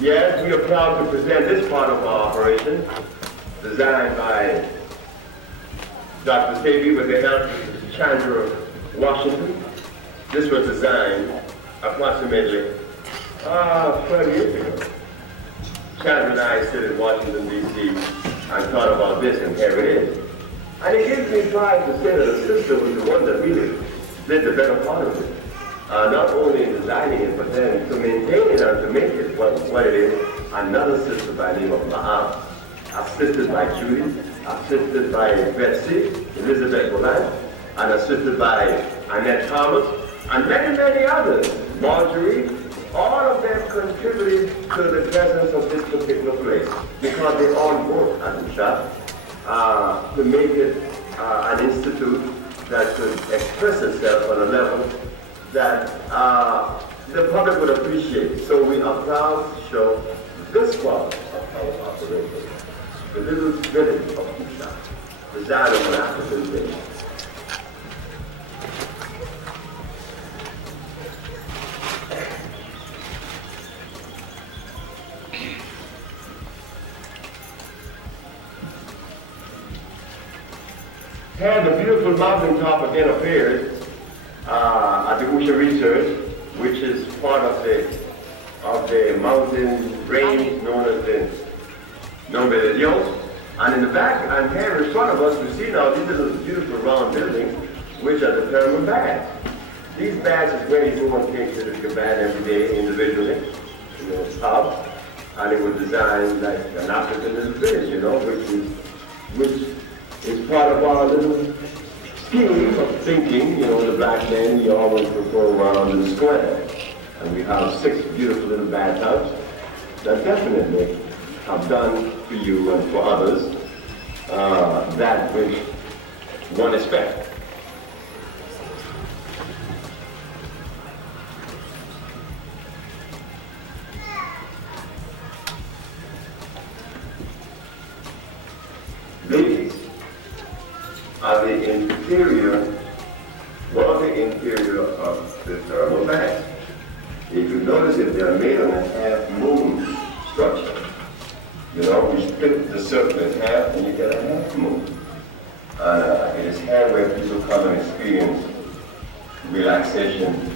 Yes, we are proud to present this part of our operation, designed by Dr. SEBI with the help of Chandra Washington. This was designed approximately 12 years ago. Chandra and I sit in Washington, D.C. and thought about this, and here it is. And it gives me pride to say that the sister was the one that really did the better part of it. Not only in designing it, but then to maintain it and to make it what it is. Another sister by the name of Maha, assisted by Judy, assisted by Betsy, Elizabeth Bolan, and assisted by Annette Thomas, and many, many others. Marjorie, all of them contributed to the presence of this particular place because they all work at the shop to make it an institute that could express itself on a level that the public would appreciate. So we are proud to show this part of our operation, the little village of Kusha, designed on an African base. Here the beautiful mountaintop again appears at the Usha Research, which is part of the mountain range known as the Nombre de Dios. And in the back, and here in front of us, we see now these are the beautiful round buildings, which are the pyramid bags. These bags is where you go and take to the cabana every day individually, top, and it was designed like an African little village, which is part of our little scheme of thinking. The black men, we always prefer around the square. And we have 6 beautiful little bathtubs that definitely have done for you and for others that which one expects. These are the interior of the thermal bags. If you notice it, they are made on a half-moon structure. We split the circle in half and you get a half-moon. It is here where people come and experience relaxation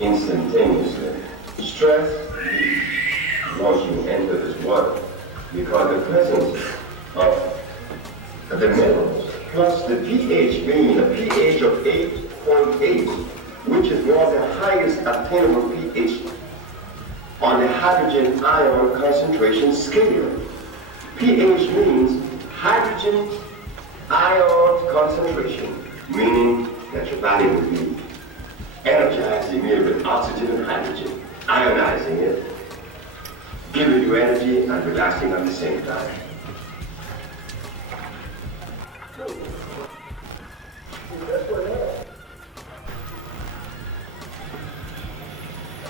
instantaneously. Stress leaves once you enter this water because the presence of the minerals plus the pH being a pH of 8.8, which is one of the highest attainable pH on the hydrogen ion concentration scale. pH means hydrogen ion concentration, meaning that your body will be energized immediately with oxygen and hydrogen, ionizing it, giving you energy and relaxing at the same time.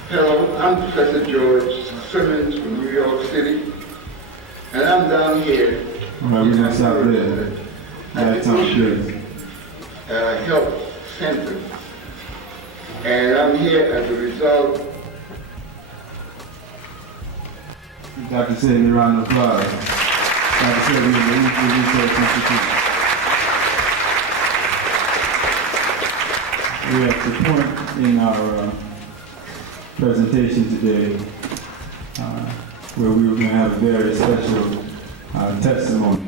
Hello, I'm Professor George Simmons from New York City, and I'm down here we're gonna stop there. at the Usha Health Center, and I'm here as a result. Dr. SEBI, round of applause. Dr. SEBI is the Usha Research Institute. We're at the point in our presentation today where we were going to have a very special testimony.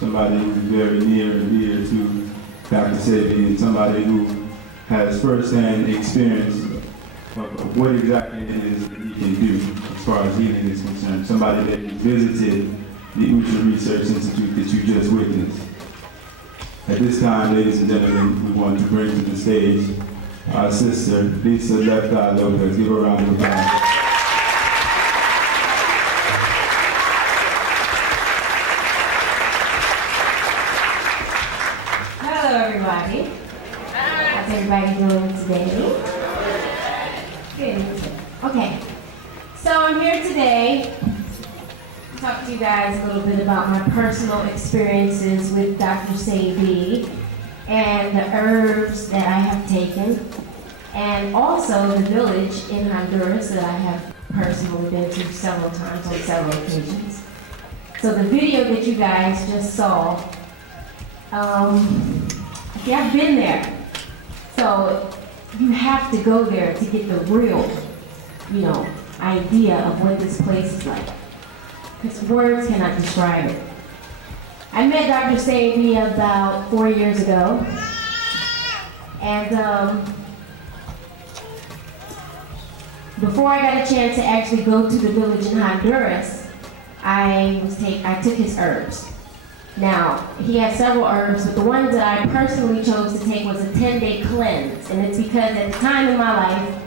Somebody who's very near and dear to Dr. SEBI, and somebody who has first-hand experience of what exactly it is that he can do as far as healing is concerned. Somebody that visited the Usha Research Institute that you just witnessed. At this time, ladies and gentlemen, we want to bring to the stage our sister, Lisa Left Eye Lopez. Give her a round of applause. Hello, everybody. How's everybody doing today? Good. Okay. So I'm here today to talk to you guys a little bit about my personal experiences with Dr. SEBI and the herbs that I have taken, and also the village in Honduras that I have personally been to several times on several occasions. So the video that you guys just saw, see, I've been there. So you have to go there to get the real, idea of what this place is like. Because words cannot describe it. I met Dr. SEBI about 4 years ago. And before I got a chance to actually go to the village in Honduras, I took his herbs. Now, he has several herbs, but the ones that I personally chose to take was a 10-day cleanse. And it's because at the time in my life,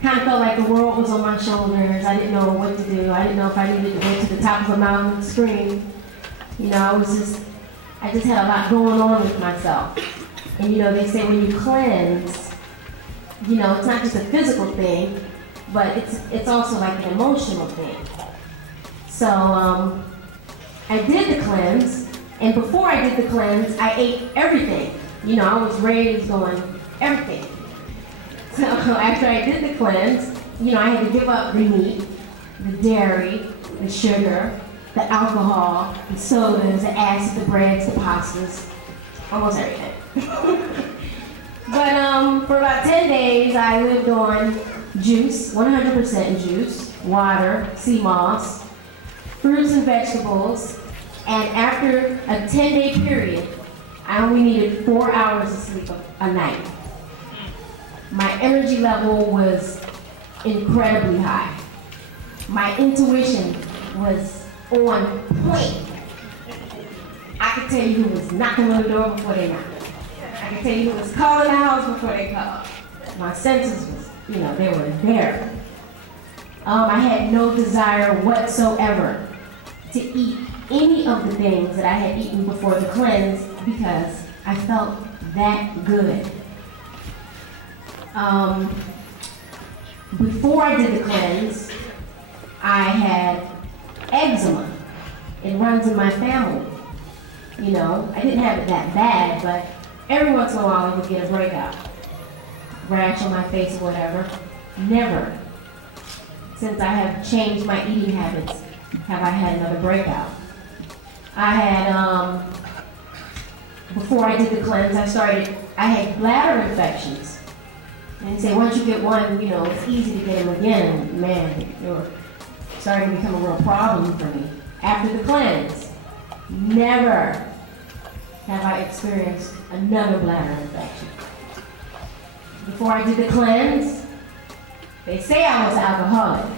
I kind of felt like the world was on my shoulders. I didn't know what to do. I didn't know if I needed to go to the top of a mountain and scream. I just had a lot going on with myself. And they say when you cleanse, it's not just a physical thing, but it's also like an emotional thing. So I did the cleanse, and before I did the cleanse, I ate everything. I was raised on everything. So after I did the cleanse, I had to give up the meat, the dairy, the sugar, the alcohol, the sodas, the acid, the breads, the pastas, almost everything. But for about 10 days, I lived on juice, 100% juice, water, sea moss, fruits and vegetables, and after a 10-day period, I only needed 4 hours of sleep a night. My energy level was incredibly high. My intuition was on point. I could tell you who was knocking on the door before they knocked. I could tell you who was calling the house before they called. My senses was, they were there. I had no desire whatsoever to eat any of the things that I had eaten before the cleanse because I felt that good. Before I did the cleanse, I had eczema. It runs in my family. I didn't have it that bad, but every once in a while I would get a breakout. Rash on my face or whatever. Never, since I have changed my eating habits, have I had another breakout. I had, before I did the cleanse, I had bladder infections. And they say once you get one, it's easy to get them again. Man, they were starting to become a real problem for me. After the cleanse, never have I experienced another bladder infection. Before I did the cleanse, they say I was alcoholic.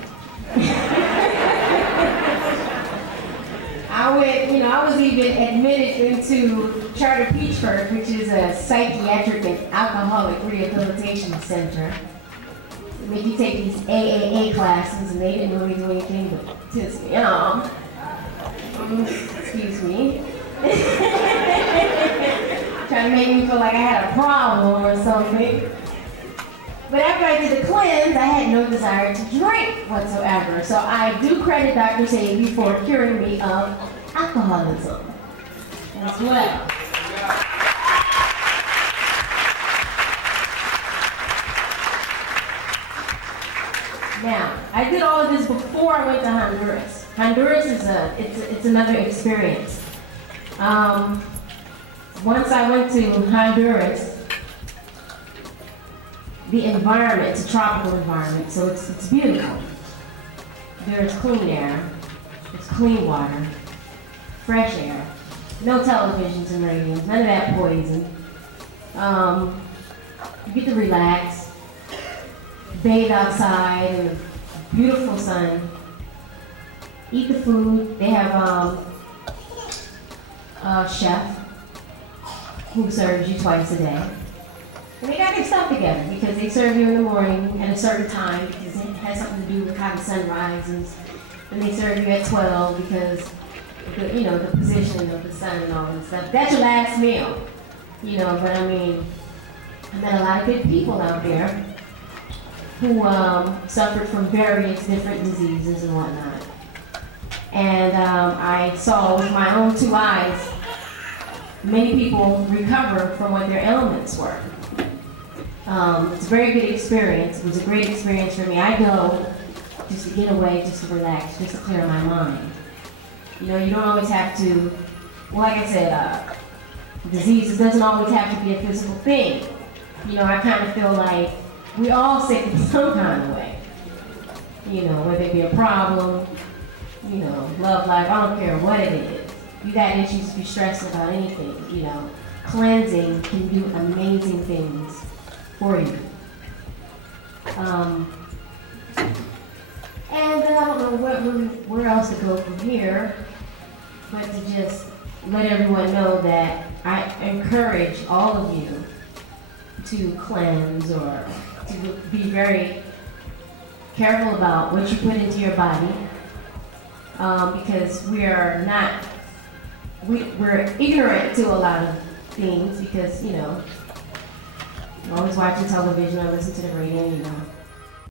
I was even admitted into Charter Peachford, which is a psychiatric and alcoholic rehabilitation center. They make you take these AAA classes, and they didn't really do anything but piss me off. Excuse me. Trying to make me feel like I had a problem or something. But after I did the cleanse, I had no desire to drink whatsoever. So I do credit Dr. SEBI for curing me of alcoholism as well. Now, I did all of this before I went to Honduras. Honduras is it's another experience. Once I went to Honduras, the environment, it's a tropical environment, so it's beautiful. There's clean air, there's clean water, fresh air, no televisions and radios, none of that poison. You get to relax, bathe outside in the beautiful sun, eat the food. They have a chef who serves you twice a day. And they got their stuff together because they serve you in the morning at a certain time because it has something to do with how the sun rises. And they serve you at 12 because the position of the sun and all this stuff. That's your last meal. But I met a lot of good people out there who suffered from various different diseases and whatnot. And I saw with my own two eyes many people recover from what their ailments were. It's a very good experience. It was a great experience for me. I go just to get away, just to relax, just to clear my mind. You know, you don't always have to, well, like I said, disease doesn't always have to be a physical thing. You know, I kind of feel like we all sick in some kind of way. You know, whether it be a problem, you know, love life, I don't care what it is. You got issues, if you're stressed about anything, you know, cleansing can do amazing things for you. And then I don't know where else to go from here, but to just let everyone know that I encourage all of you to cleanse or to be very careful about what you put into your body, because we're ignorant to a lot of things because, you know, we're always watching television or listening to the radio, you know.